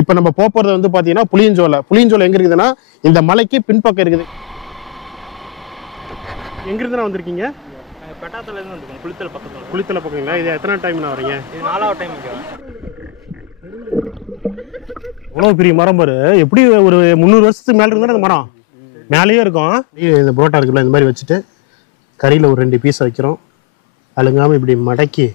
இப்போ நம்ம போறது வந்து பாத்தீங்கன்னா புளியஞ்சோலை. புளியஞ்சோலை எங்க இருக்குதுன்னா இந்த மலைக்கு பின்பக்கம் இருக்குது. எங்க இருந்து வந்திருக்கீங்க? பெட்டாத்துல இருந்து வந்துருக்கோம். குளித்தலை பக்கத்துல. குளித்தலை பக்கங்களா? இது எத்தனை டைம்னா வரீங்க? இது 4வது டைம் இங்க. அவ்வளவு பெரிய மரம் பாரு. எப்படி ஒரு 300 வருஷத்துக்கு மேல இருந்தா அந்த மரம் மேலேயே இருக்கும். இந்த புரோட்டா இருக்குல்ல, இந்த மாதிரி வச்சுட்டு கறியில ஒரு 2 பீஸ் வைக்கிறோம். அழுங்காம இப்படி மடக்கி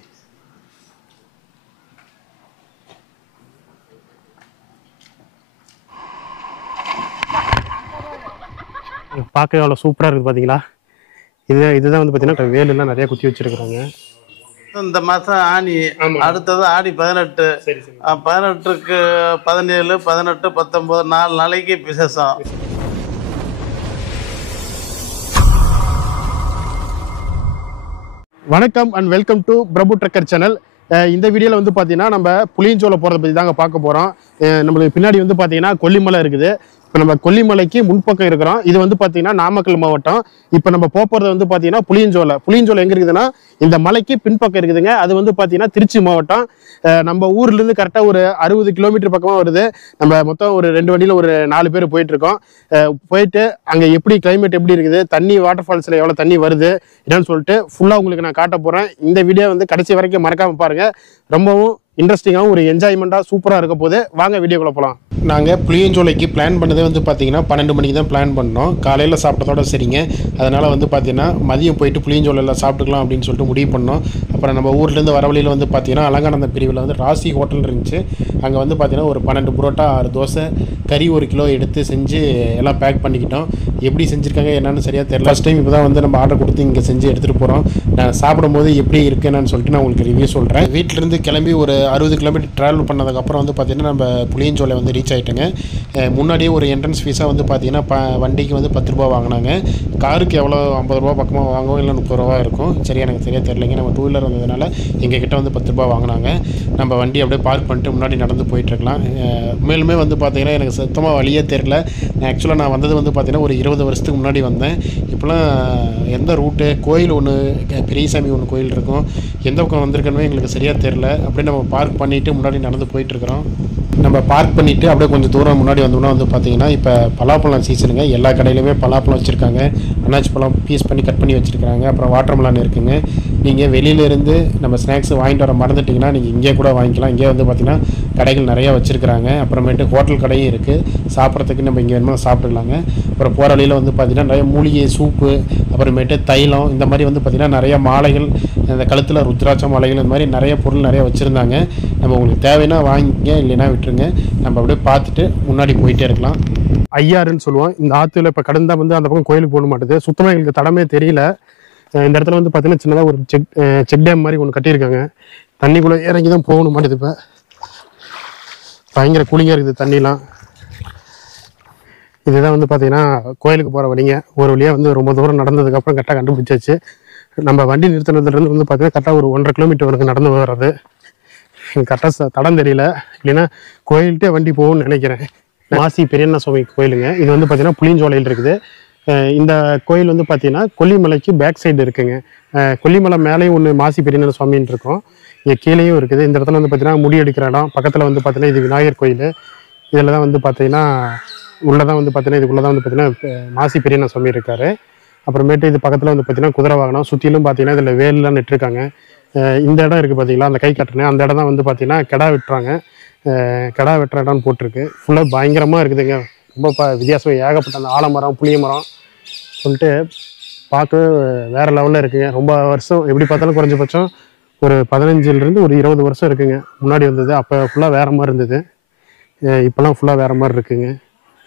பார்க்க அவ்வளோ சூப்பராக இருக்குது பார்த்தீங்களா? இதுதான் வந்து பார்த்தீங்கன்னா வேலுலாம் நிறைய குத்தி வச்சிருக்கிறாங்க. இந்த மாதம் ஆணி, அடுத்தது ஆடி 18, 18க்கு 17, 18, 19 4 நாளைக்கு விசேஷம். வணக்கம் and welcome to Prabhu trucker channel. இந்த வீடியோவில் வந்து பார்த்தீங்கன்னா நம்ம புளியஞ்சோலை போகிறத பற்றி தாங்க பார்க்க போகிறோம். நம்மளுக்கு பின்னாடி வந்து பார்த்தீங்கன்னா கொல்லிமலை இருக்குது. இப்போ நம்ம கொல்லிமலைக்கு முன்பக்கம் இருக்கிறோம். இது வந்து பார்த்தீங்கன்னா நாமக்கல் மாவட்டம். இப்போ நம்ம போகிறது வந்து பார்த்தீங்கன்னா புளியஞ்சோலை. புளியஞ்சோலை எங்கே இருக்குதுன்னா இந்த மலைக்கு பின்பக்கம் இருக்குதுங்க. அது வந்து பார்த்தீங்கன்னா திருச்சி மாவட்டம். நம்ம ஊர்லேருந்து கரெக்டாக ஒரு 60 கிலோமீட்டர் பக்கமாக வருது. நம்ம மொத்தம் ஒரு 2 வண்டியில் ஒரு 4 பேர் போயிட்டுருக்கோம். போயிட்டு அங்கே எப்படி கிளைமேட் எப்படி இருக்குது, தண்ணி வாட்டர் ஃபால்ஸில் எவ்வளோ தண்ணி வருது என்னன்னு சொல்லிட்டு ஃபுல்லாக உங்களுக்கு நான் காட்ட போகிறேன். இந்த வீடியோ வந்து கடைசி வரைக்கும் மறக்காமல் பாருங்கள். ரொம்பவும் இன்ட்ரெஸ்டிங்காகவும் ஒரு என்ஜாய்மெண்ட்டாக சூப்பராக இருக்க போது. வாங்க வீடியோக்குள்ளே போகலாம். நாங்கள் புளியஞ்சோலைக்கு பிளான் பண்ணதே வந்து பார்த்தீங்கன்னா 12 மணிக்கு தான் பிளான் பண்ணோம். காலையில் சாப்பிட்டதோட சரிங்க. அதனால் வந்து பார்த்தீங்கன்னா மதியம் போயிட்டு புளியஞ்சோலையில் சாப்பிட்டுக்கலாம் அப்படின்னு சொல்லிட்டு முடிவு பண்ணோம். அப்புறம் நம்ம ஊர்லேருந்து வர வழியில் வந்து பார்த்தீங்கன்னா அலங்காநந்த பிரிவில் வந்து ராசி ஹோட்டல் இருந்துச்சு. அங்கே வந்து பார்த்தீங்கன்னா ஒரு 12 புரோட்டா 6 தோசை கறி 1 கிலோ எடுத்து செஞ்சு எல்லாம் பேக் பண்ணிக்கிட்டோம். எப்படி செஞ்சுருக்காங்க என்னன்னு சரியாக தெரியல. ஃபஸ்ட் டைம் இப்போ தான் வந்து நம்ம ஆர்டர் கொடுத்து இங்கே செஞ்சு எடுத்துகிட்டு போகிறோம். நான் சாப்பிடும்போது எப்படி இருக்குன்னு சொல்லிட்டு நான் உங்களுக்கு ரிவ்யூ சொல்கிறேன். வீட்டிலேருந்து கிளம்பி ஒரு 60 கிலோமீட்டர் ட்ராவல் பண்ணதுக்கப்புறம் வந்து பார்த்தீங்கன்னா நம்ம புளியஞ்சோலை வந்து ரீச் ஆகிட்டேங்க. முன்னாடியே ஒரு என்ட்ரன்ஸ் ஃபீஸாக வந்து பார்த்தீங்கன்னா வண்டிக்கு வந்து 10 ரூபா வாங்கினாங்க. காருக்கு எவ்வளோ 50 ரூபா பக்கமாக வாங்குவோம், இல்லை 30 ரூபா இருக்கும். சரியா எனக்கு சரியாக தெரியலைங்க. நம்ம 2 வீலர் வந்ததுனால எங்ககிட்ட வந்து 10 ரூபா வாங்கினாங்க. நம்ம வண்டி அப்படியே பார்க் பண்ணிட்டு முன்னாடி நடந்து போயிட்டுருக்கலாம். மேலுமே வந்து பார்த்தீங்கன்னா எனக்கு சுத்தமாக வழியே தெரியல. ஆக்சுவலாக நான் வந்தது வந்து பார்த்தீங்கன்னா ஒரு 20 வருஷத்துக்கு முன்னாடி வந்தேன். இப்போலாம் எந்த ரூட்டு, கோயில் ஒன்று பெரியசாமி ஒன்று கோயில் இருக்கும், எந்த பக்கம் வந்திருக்கணுமே எங்களுக்கு சரியாக தெரில. அப்படியே நம்ம பார்க் பண்ணிவிட்டு முன்னாடி நடந்து போயிட்டுருக்குறோம். நம்ம பார்க் பண்ணிவிட்டு அப்படியே கொஞ்சம் தூரம் முன்னாடி வந்தோம்னா வந்து பார்த்தீங்கன்னா இப்போ பலாப்பழம் சீசனுங்க. எல்லா கடையிலுமே பலாப்பழம் வச்சுருக்காங்க. அன்னாச்சி பழம் பீஸ் பண்ணி கட் பண்ணி வச்சுருக்காங்க. அப்புறம் வாட்டர் மெலான் இருக்குங்க. நீங்கள் வெளியிலேருந்து நம்ம ஸ்நாக்ஸ் வாங்கிட்டு வர மறந்துட்டிங்கன்னா நீங்கள் இங்கே கூட வாங்கிக்கலாம். இங்கே வந்து பார்த்திங்கன்னா கடைகள் நிறையா வச்சுருக்குறாங்க. அப்புறமேட்டு ஹோட்டல் கடையும் இருக்குது. சாப்பிட்றதுக்கு நம்ம இங்கே வேணுமோ சாப்பிட்டுக்கலாங்க. அப்புறம் போகிற வழியில் வந்து பார்த்திங்கன்னா நிறைய மூலிகை சூப்பு, அப்புறமேட்டு தைலம், இந்த மாதிரி வந்து பார்த்திங்கன்னா நிறைய மாலைகள், இந்த கழுத்தில் ருத்ராட்ச மாலைகள், இந்த மாதிரி நிறைய பொருள் நிறைய வச்சுருந்தாங்க. நம்ம உங்களுக்கு தேவைன்னா வாங்கிங்க, இல்லைன்னா விட்டுருங்க. நம்ம அப்படியே பார்த்துட்டு முன்னாடி போயிட்டே இருக்கலாம். ஐயாறுன்னு சொல்லுவோம். இந்த ஆற்றுல இப்போ கடந்தா வந்து அந்த பக்கம் கோயிலுக்கு போக மாட்டேது. சுத்தமாக எங்களுக்கு தடமே தெரியல. இந்த இடத்துல வந்து பார்த்தீங்கன்னா சின்னதாக ஒரு செக் டேம் மாதிரி ஒன்று கட்டியிருக்காங்க. தண்ணிக்குள்ளே இறங்கி தான் போகணும் மாட்டேது. இப்போ பயங்கர கூலிங்காக இருக்குது தண்ணிலாம். இதுதான் வந்து பார்த்தீங்கன்னா கோயிலுக்கு போகிற வழிங்க. ஒரு வழியாக வந்து ரொம்ப தூரம் நடந்ததுக்கப்புறம் கரெக்டாக கண்டுபிடிச்சாச்சு. நம்ம வண்டி நிறுத்தினதுலேருந்து வந்து பார்த்தீங்கன்னா கரெக்டாக ஒரு 1.5 கிலோமீட்டர் வரைக்கும் நடந்து வர்றது. கரெக்டாக தடம் தெரியல, இல்லைன்னா கோயில்கிட்டே வண்டி போகும்னு நினைக்கிறேன். மாசி பெரியண்ணா சுவாமி கோயிலுங்க. இது வந்து பார்த்தீங்கன்னா புளியஞ்சோலையில் இருக்குது. இந்த கோயில் வந்து பார்த்தீங்கன்னா கொல்லிமலைக்கு பேக் சைடு இருக்குங்க. கொல்லிமலை மேலேயும் ஒன்று மாசி பெரியண்ணா சுவாமின்னு இருக்கும், இங்கே கீழேயும் இருக்குது. இந்த இடத்துல வந்து பார்த்தீங்கன்னா முடி எடுக்கிற இடம். பக்கத்தில் வந்து பார்த்தீங்கன்னா இது விநாயகர் கோயில். இதில் தான் வந்து பார்த்தீங்கன்னா உள்ளதான் வந்து பார்த்தீங்கன்னா இதுக்குள்ளே தான் வந்து பார்த்தீங்கன்னா மாசி பெரியண்ணா சுவாமி இருக்கார். அப்புறமேட்டு இது பக்கத்தில் வந்து பார்த்தீங்கன்னா குதிரை வாகனம். சுற்றிலும் பார்த்தீங்கன்னா இதில் வேல்லாம் நட்டுருக்காங்க. இந்த இடம் இருக்குது பார்த்தீங்களா, அந்த கை கட்டுறேன் அந்த இடம் தான் வந்து பார்த்தீங்கன்னா கிடா வெட்டுறாங்க. கிடா வெட்டுற இடம்னு போட்டிருக்கு. ஃபுல்லாக பயங்கரமாக இருக்குதுங்க. ரொம்ப வித்தியாசம். ஏகப்பட்ட அந்த ஆலமரம், புளிய மரம் சொல்லிட்டு பார்க்க வேறு லெவலில் இருக்குங்க. ரொம்ப வருஷம் எப்படி பார்த்தாலும் குறைஞ்சபட்சம் ஒரு 15லேருந்து ஒரு 20 வருஷம் இருக்குங்க முன்னாடி வந்தது. அப்போ ஃபுல்லாக வேறு மாதிரி இருந்தது. இப்போலாம் ஃபுல்லாக வேறு மாதிரி இருக்குங்க.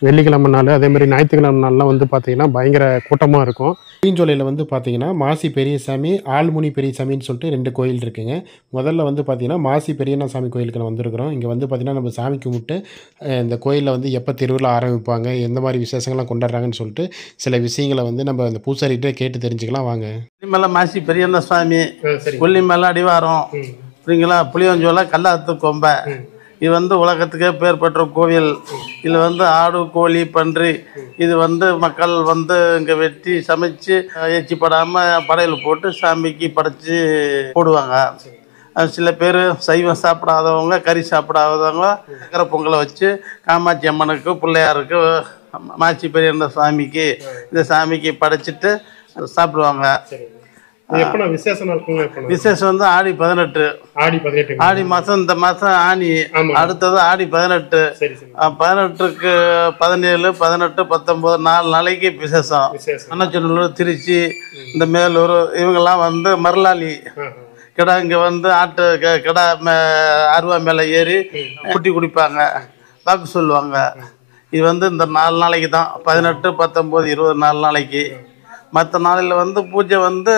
வெள்ளிக்கிழமை நாள், அதே மாதிரி ஞாயிற்றுக்கிழமை நாள்லாம் வந்து பார்த்தீங்கன்னா பயங்கர கூட்டமாக இருக்கும். புளியஞ்சோலையில் வந்து பார்த்தீங்கன்னா மாசி பெரியசாமி, ஆல்முனி பெரியசாமின்னு சொல்லிட்டு 2 கோயில் இருக்குங்க. முதல்ல வந்து பார்த்தீங்கன்னா மாசி பெரியண்ணா சாமி கோயிலுக்கு வந்திருக்கிறோம். இங்கே வந்து பார்த்தீங்கன்னா நம்ம சாமி கும்பிட்டு இந்த கோயிலில் வந்து எப்போ திருவிழா ஆரம்பிப்பாங்க, எந்த மாதிரி விசேஷங்கள்லாம் கொண்டாடுறாங்கன்னு சொல்லிட்டு சில விஷயங்களை வந்து நம்ம அந்த பூசாரிகிட்டே கேட்டு தெரிஞ்சுக்கலாம் வாங்க. கொல்லிமலை மாசி பெரியண்ணா சுவாமி, கொல்லிமலை அடிவாரம், புரியுங்களா, புளியஞ்சோலை கல்லாத்து கொம்பை. இது வந்து உலகத்துக்கே பேர் பெற்ற கோவில். இதில் வந்து ஆடு, கோழி, பன்றி இது வந்து மக்கள் வந்து இங்கே வெட்டி சமைச்சு எச்சிப்படாமல் படையல் போட்டு சாமிக்கு படைச்சி போடுவாங்க. சில பேர் சைவம் சாப்பிடாதவங்க கறி சாப்பிடாதவங்க சக்கரை பொங்கலை வச்சு காமாட்சி அம்மனுக்கு பிள்ளையாருக்கு மாச்சி பெரியண்ண சாமிக்கு இந்த சாமிக்கு படைச்சிட்டு சாப்பிடுவாங்க. விசேஷம் வந்து ஆடி 18. ஆடி மாதம், இந்த மாதம் ஆனி, அடுத்தது ஆடி 18. 18க்கு 17, 18, 19 4 நாளைக்கு விசேஷம். மன்னச்சநல்லூர், திருச்சி, இந்த மேலூர் இவங்கெல்லாம் வந்து மருளாளி கிடா இங்கே வந்து ஆட்டு கிடா அருவா மேலே ஏறி குட்டி குடிப்பாங்க, வாக்கு சொல்லுவாங்க. இது வந்து இந்த 4 நாளைக்கு தான், 18, 19, 20 4 நாளைக்கு. மற்ற நாளில் வந்து பூஜை வந்து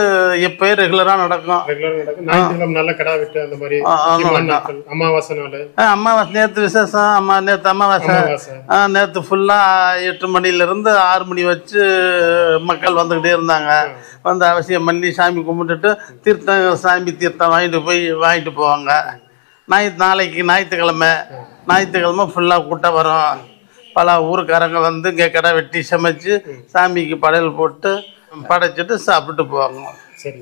எப்பயும் ரெகுலராக நடக்கும். அமாவாசை நேற்று விசேஷம், நேற்று அமாவாசை, நேற்று ஃபுல்லாக 8 மணிலேருந்து 6 மணி வச்சு மக்கள் வந்துக்கிட்டே இருந்தாங்க. வந்து அவசியம் பண்ணி சாமி கும்பிட்டுட்டு தீர்த்தம், சாமி தீர்த்தம் வாங்கிட்டு போவாங்க. ஞாயிற்றுக்கிழமை ஃபுல்லாக கூட்டம் வரும். பல ஊருக்காரங்க வந்து இங்கே கடை வெட்டி சமைச்சு சாமிக்கு படையல் போட்டு படைச்சிட்டு சாப்பிட்டு போவாங்க. சரி.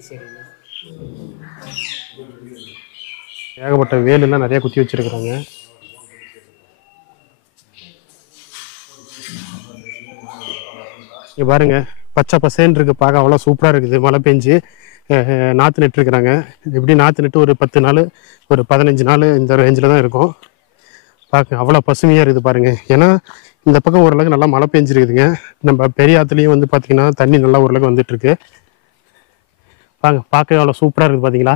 ஏகப்பட்ட வேலெல்லாம் நிறைய குத்தி வச்சிருக்கிறாங்க. இங்கே பாருங்க, பச்சை பசேன்னு இருக்கு, பார்க்க அவ்வளோ சூப்பராக இருக்குது. மழை பெஞ்சு நாற்று நட்டுருக்குறாங்க. எப்படி நாற்று நட்டு ஒரு 10 நாள், ஒரு 15 நாள் இந்த ரேஞ்சில் தான் இருக்கும். பார்க்க அவ்வளோ பசுமையாக இருக்குது பாருங்க. ஏன்னா இந்த பக்கம் ஓரளவுக்கு நல்லா மழை பெஞ்சிருக்குதுங்க. நம்ம பெரிய ஆற்றுலையும் வந்து பார்த்திங்கன்னா தண்ணி நல்லா ஓரளவுக்கு வந்துட்டுருக்கு. பார்க்க அவ்வளோ சூப்பராக இருக்குது பார்த்தீங்களா.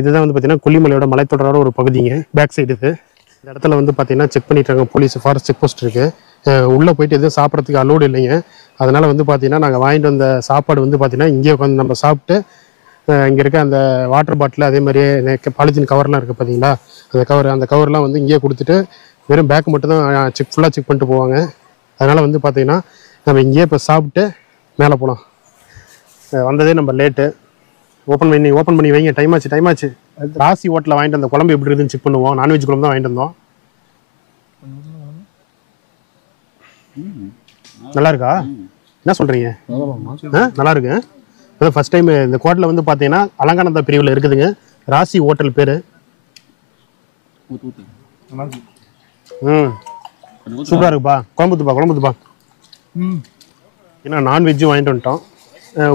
இதுதான் வந்து பார்த்திங்கன்னா கொல்லிமலையோட மலைத்தொடரோட ஒரு பகுதிங்க. பேக் சைடு இது. இந்த இடத்துல வந்து பார்த்திங்கன்னா செக் பண்ணிட்டாங்க போலீஸ், ஃபாரஸ்ட் செக் போஸ்ட் இருக்குது. உள்ளே போயிட்டு எதுவும் சாப்பிட்றதுக்கு அலோடு இல்லைங்க. அதனால் வந்து பார்த்திங்கன்னா நாங்கள் வாங்கிட்டு வந்த சாப்பாடு வந்து பார்த்திங்கன்னா இங்கே உட்காந்து நம்ம சாப்பிட்டு இங்கே இருக்க அந்த வாட்டர் பாட்டில், அதே மாதிரியே பாலித்தீன் கவர்லாம் இருக்குது பார்த்தீங்களா, அந்த கவர்லாம் வந்து இங்கேயே கொடுத்துட்டு வெறும் பேக் மட்டும் தான் ஃபுல்லாக செக் பண்ணிட்டு போவாங்க. அதனால் வந்து பார்த்திங்கன்னா நம்ம இங்கேயே இப்போ சாப்பிட்டு மேலே போகலாம். வந்ததே நம்ம லேட்டு. ஓப்பன் பண்ணி வைங்க. டைம் ஆச்சு. ராசி ஹோட்டலில் வாங்கிட்டு அந்த குழம்பு எப்படி இருக்குதுன்னு செக் பண்ணுவோம். நான்வெஜ் குழம்பு தான் வாங்கிட்டு வந்தோம். நல்லா இருக்கா? என்ன சொல்கிறீங்க? நல்லா இருக்கு. இப்போ ஃபஸ்ட் டைம் இந்த கோட்டில் வந்து பார்த்தீங்கன்னா அலங்கானந்தா பிரிவில் இருக்குதுங்க. ராசி ஹோட்டல் பேர். சூப்பராக இருக்குப்பா. குழம்புத்துப்பா. ஏன்னா நான்வெஜ்ஜும் வாங்கிட்டு வந்துட்டோம்.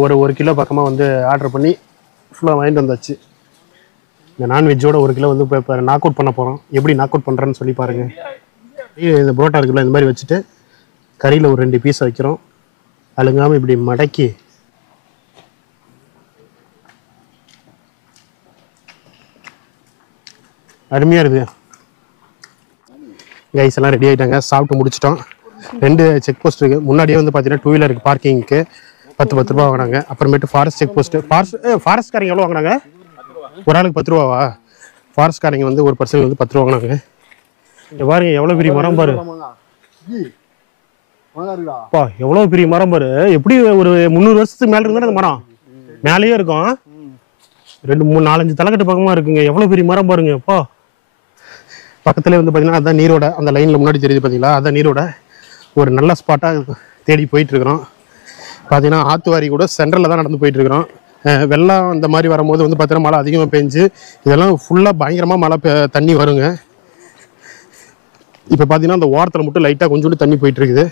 ஒரு 1 கிலோ பக்கமாக வந்து ஆர்டர் பண்ணி ஃபுல்லாக வாங்கிட்டு வந்தாச்சு. இந்த நான்வெஜ்ஜோட 1 கிலோ வந்து இப்போ நாக் அவுட் பண்ண போகிறோம். எப்படி நாக் அவுட் பண்ணுறேன்னு சொல்லி பாருங்கள். இந்த புரோட்டா இருக்குல்ல, இந்த மாதிரி வச்சுட்டு கறியில் ஒரு 2 பீஸ் வைக்கிறோம். அழுங்காமல் இப்படி மடக்கி அருமையாக இருக்குது. கைஸ் எல்லாம் ரெடி ஆகிட்டாங்க. சாப்பிட்டு முடிச்சிட்டோம். 2 செக் போஸ்ட் இருக்குது. முன்னாடியே வந்து பார்த்தீங்கன்னா 2 வீலருக்கு பார்க்கிங்க்கு 10 ரூபா வாங்கினாங்க. அப்புறமேட்டு ஃபாரஸ்ட் செக் போஸ்ட்டு. ஃபாரஸ்ட்காரங்க எவ்வளோ வாங்கினாங்க? ஒரு ஆளுக்கு 10 ரூபாவா? ஃபாரஸ்ட்காரங்க வந்து ஒரு பர்சனுக்கு வந்து 10 ரூபா வாங்கினாங்க. இங்கே பாருங்க, எவ்வளோ பெரிய மரம் பாரு. எவ்வளோ பெரிய மரம் பாரு. எப்படி ஒரு 300 வருஷத்துக்கு மேலே இருந்தாலும் அந்த மரம் மேலேயே இருக்கும். 2, 3, 4, 5 தலைக்கட்டு பக்கமாக இருக்குங்க. எவ்வளோ பெரிய மரம் பாருங்க. பக்கத்துலேயே வந்து பார்த்தீங்கன்னா அதான் நீரோட, அந்த லைனில் முன்னாடி தெரியுது பார்த்தீங்களா, அதான் நீரோட. ஒரு நல்ல ஸ்பாட்டாக தேடி போயிட்டுருக்குறோம். பார்த்தீங்கன்னா ஆத்துவாரி கூட சென்டரில் தான் நடந்து போயிட்டுருக்குறோம். வெள்ளம் இந்த மாதிரி வரும்போது வந்து பார்த்தீங்கன்னா மழை அதிகமாக பெஞ்சு இதெல்லாம் ஃபுல்லாக பயங்கரமாக மழை தண்ணி வருங்க. இப்போ பார்த்தீங்கன்னா அந்த ஓரத்தில் மட்டும் லைட்டாக கொஞ்சோண்டு தண்ணி போயிட்டுருக்குது.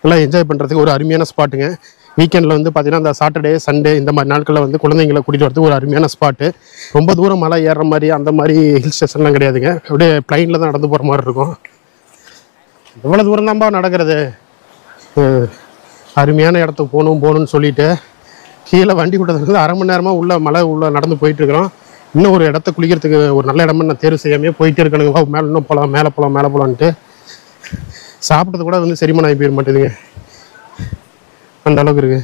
நல்லா என்ஜாய் பண்ணுறதுக்கு ஒரு அருமையான ஸ்பாட்டுங்க. வீக்கெண்டில் வந்து பார்த்தீங்கன்னா அந்த சாட்டர்டே, சண்டே இந்த மாதிரி நாட்களில் வந்து குழந்தைங்களை கூட்டிகிட்டு வரதுக்கு ஒரு அருமையான ஸ்பாட்டு. ரொம்ப தூரம் மலை ஏறுற மாதிரி அந்த மாதிரி ஹில் ஸ்டேஷன்லாம் கிடையாதுங்க. அப்படியே பிளைனில் தான் நடந்து போகிற மாதிரி இருக்கும். எவ்வளோ தூரம் தான்ப்பா நடக்கிறது. அருமையான இடத்துக்கு போகணும்னு சொல்லிட்டு கீழே வண்டி விட்டதுக்கு 1/2 மணி நேரமாக மலை நடந்து போயிட்டுருக்குறோம். இன்னும் ஒரு இடத்த குளிக்கிறதுக்கு ஒரு நல்ல இடமா நான் தேர்வு செய்யாமே போயிட்டே இருக்கணுங்க. மேலே இன்னும் போகலாம், மேலே போகலான்ட்டு சாப்பிட்றது கூட வந்து செரிமானம் ஆகி போயிட மாட்டேதுங்க. அந்த அளவுக்கு இருக்கு.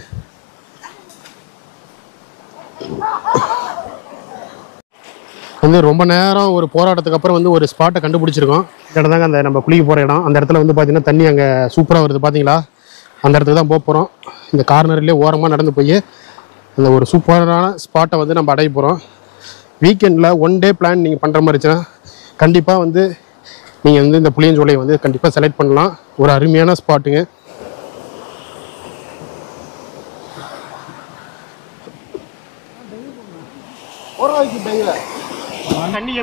வந்து ரொம்ப நேரம் ஒரு போராட்டத்துக்கு அப்புறம் வந்து ஒரு ஸ்பாட்டை கண்டுபிடிச்சிருக்கோம். இந்த இடம் தாங்க அந்த நம்ம குளிக்க போகிற இடம். அந்த இடத்துல வந்து பார்த்தீங்கன்னா தண்ணி அங்கே சூப்பராக வருது பார்த்தீங்களா. அந்த இடத்துக்கு தான் போக போகிறோம். இந்த கார்னர்லேயே ஓரமாக நடந்து போய் அந்த ஒரு சூப்பரான ஸ்பாட்டை வந்து நம்ம அடைய போகிறோம். வீக்கெண்டில் 1 டே பிளான் நீங்கள் பண்ணுற மாதிரி இருந்துச்சுன்னா கண்டிப்பாக வந்து நீங்கள் வந்து இந்த புளியஞ்சோலையை வந்து கண்டிப்பாக செலக்ட் பண்ணலாம். ஒரு அருமையான ஸ்பாட்டுங்க.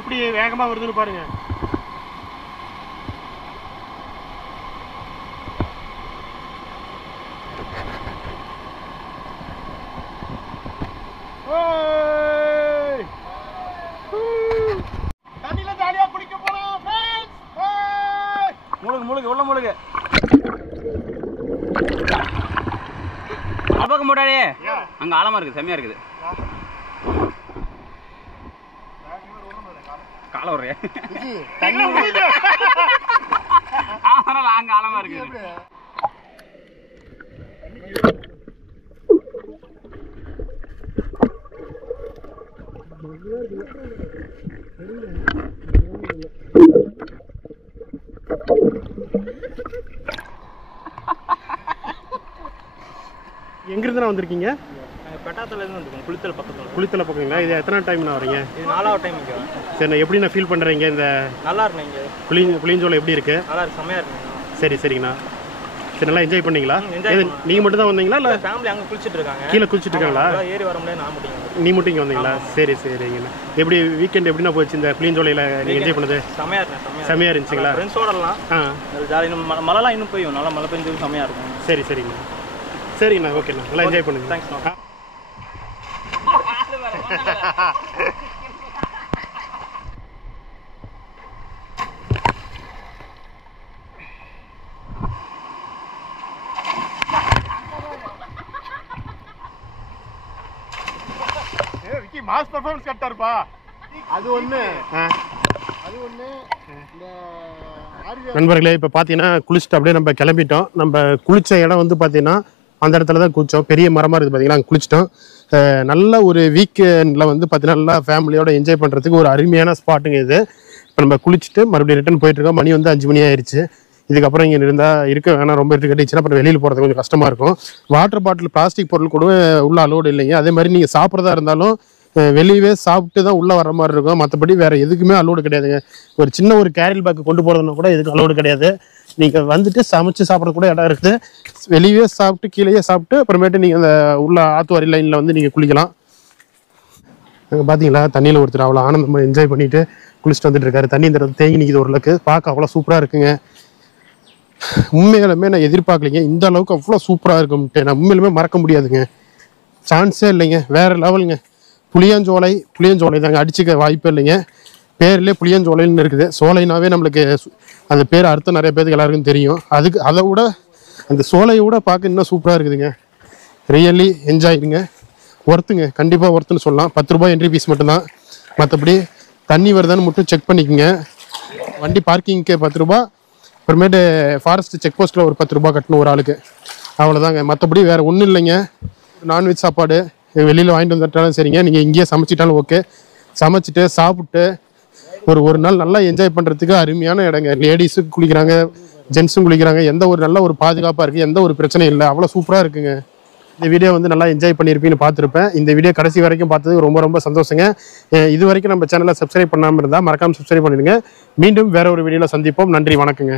எப்படி வேகமாக வருதுன்னு பாருங்க. தண்ணியில ஜாலியா குளிக்க போறோம் ஃப்ரெண்ட்ஸ். முழுகு உள்ள முழுகு. அப்பக்கம் போட்டாடே. அங்க ஆழமா இருக்கு, செம்மையா இருக்குது. கால வர்றே. தண்ணி முழுகு. அங்க ஆழமா இருக்கு. எங்கிருந்து வந்திருக்கீங்க? பெட்டாத்துல இருந்து வந்துருக்கோம், குளித்தல பக்கத்துல. குளித்தல பக்கங்களா? இது எத்தனை டைம்னா வரீங்க? இது 4வது டைம் இங்க. சரி, நான் எப்படி நான் ஃபீல் பண்ணுறீங்க? இந்த நல்லா இருக்கு இங்க. புளியஞ்சோலை எப்படி இருக்கு? நல்லா இருக்கு, செம்மையா இருக்கு. சரி சரிங்கண்ணா. சரி, நல்லா என்ஜாய் பண்ணீங்களா? நீங்கள் மட்டும் தான் வந்தீங்களா இல்லை ஃபேமிலி அங்கே குளிச்சுட்டு இருக்காங்க? கீழே குளிச்சுட்டு இருக்காங்களா? ஏறி வர முடியாது, நான் மட்டும். நீ மட்டும் இங்கே வந்தீங்களா? சரி சரிங்கண்ணா. எப்படி வீக்கெண்ட் எப்படின்னா போச்சு இந்த புளியஞ்சோலையில் நீங்கள் என்ஜாய் பண்ணது? செம்மையா இருக்கு. செம்மையாக இருந்துச்சுங்களா? ஃப்ரெண்ட்ஸோடலாம் ஜாலி. மழைலாம் இன்னும் பெய்யும், நல்லா மழை பெஞ்சது செம்மையா இருக்கும். சரி சரிங்கண்ணா. சரிங்கண்ணா, ஓகேண்ணா. நல்லா என்ஜாய் பண்ணுங்க. தேங்க்ஸ்ண்ணா. மாஸ் பெர்ஃபார்மன்ஸ் கரெக்டா இருப்பா. அது ஒண்ணு. நண்பர்களே, இப்போ பார்த்தீங்கன்னா குளிச்சுட்டு அப்படியே நம்ம கிளம்பிட்டோம். நம்ம குளிச்ச இடம் வந்து பார்த்தீங்கன்னா அந்த இடத்துல தான் குளித்தோம். பெரிய மரமாக இருக்குது பார்த்தீங்கன்னா, அங்கே குளிச்சிட்டோம். நல்ல ஒரு வீக்கெண்டில் வந்து பார்த்தீங்கன்னா நல்லா ஃபேமிலியோட என்ஜாய் பண்ணுறதுக்கு ஒரு அருமையான ஸ்பாட்டுங்க இது. இப்போ நம்ம குளிச்சுட்டு மறுபடியும் ரிட்டர்ன் போயிட்டுருக்கோம். மணி வந்து 5 மணி ஆயிடுச்சு. இதுக்கப்புறம் இங்கே இருந்தால் இருக்க வேணாம், ரொம்ப இருட்டு கட்டிச்சுன்னா அப்புறம் வெளியில் போகிறது கொஞ்சம் கஷ்டமாக இருக்கும். வாட்டர் பாட்டில், பிளாஸ்டிக் பொருள் கூட உள்ள அலோடு இல்லைங்க. அதே மாதிரி நீங்கள் சாப்பிட்றதா இருந்தாலும் வெளியவே சாப்பிட்டு தான் உள்ளே வர மாதிரி இருக்கும். மற்றபடி வேறு எதுக்குமே அலோடு கிடையாதுங்க. ஒரு சின்ன ஒரு கேரியல் பேக் கொண்டு போகிறதுனா கூட எதுக்கு அலோடு கிடையாது. நீங்கள் வந்துட்டு சமைச்சு சாப்பிட்ற கூட இடம் இருக்குது. வெளியே சாப்பிட்டு கீழேயே சாப்பிட்டு அப்புறமேட்டு நீங்கள் அந்த உள்ள ஆத்துவாரி லைனில் வந்து நீங்கள் குளிக்கலாம். அங்கே பார்த்தீங்களா, தண்ணியில் ஒருத்தர் அவ்வளோ ஆனந்தமாக என்ஜாய் பண்ணிட்டு குளிச்சுட்டு வந்துட்டு இருக்காரு. தண்ணி இந்த தேங்கி நிற்கிது ஓரளவுக்கு. பார்க்க அவ்வளோ சூப்பராக இருக்குங்க. உண்மையிலுமே நான் எதிர்பார்க்கலைங்க இந்த அளவுக்கு அவ்வளோ சூப்பராக இருக்கும்ட்டு. நான் உண்மையிலுமே மறக்க முடியாதுங்க, சான்ஸே இல்லைங்க. வேறு லெவலுங்க. புளியஞ்சோலை தாங்க, அடிச்சுக்க வாய்ப்பே இல்லைங்க. பேர்லேயே புளியஞ்சோலைன்னு இருக்குது. சோலைனாவே நம்மளுக்கு அந்த பேர் அர்த்தம் நிறைய பேருக்கு எல்லாருக்கும் தெரியும். அதை விட அந்த சோலையை விட பார்க்க இன்னும் சூப்பராக இருக்குதுங்க. ரியலி என்ஜாய்ங்க. ஒர்த்துங்க, கண்டிப்பாக ஒர்த்துன்னு சொல்லலாம். 10 ரூபாய் என்ட்ரி ஃபீஸ் மட்டும்தான். மற்றபடி தண்ணி வருதான்னு மட்டும் செக் பண்ணிக்கோங்க. வண்டி பார்க்கிங்க்கு 10 ரூபா, அப்புறமேட்டு ஃபாரஸ்ட் செக் போஸ்ட்டில் ஒரு 10 ரூபா கட்டணும் ஒரு ஆளுக்கு. அவ்வளோதாங்க. மற்றபடி வேறு ஒன்றும் இல்லைங்க. நான்வெஜ் சாப்பாடு வெளியில் வாங்கிட்டு வந்துட்டாலும் சரிங்க, நீங்கள் இங்கேயே சமைச்சிட்டாலும் ஓகே. சமைச்சிட்டு சாப்பிட்டு ஒரு நாள் நல்லா என்ஜாய் பண்ணுறதுக்கு அருமையான இடங்க. லேடிஸும் குளிக்கிறாங்க, ஜென்ஸும் குளிக்கிறாங்க. எந்த ஒரு நல்ல ஒரு பாதுகாப்பாக இருக்குது, எந்த ஒரு பிரச்சனையும் இல்லை. அவ்வளோ சூப்பராக இருக்குங்க. இந்த வீடியோ வந்து நல்லா என்ஜாய் பண்ணியிருப்பீங்கன்னு பார்த்துருப்பேன். இந்த வீடியோ கடைசி வரைக்கும் பார்த்தது ரொம்ப ரொம்ப சந்தோஷங்க. இது வரைக்கும் நம்ம சேனலை சப்ஸ்கிரைப் பண்ணாமல் இருந்தால் மறக்காமல் சப்ஸ்கிரைப் பண்ணிடுங்க. மீண்டும் வேற ஒரு வீடியோவில் சந்திப்போம். நன்றி, வணக்கங்க.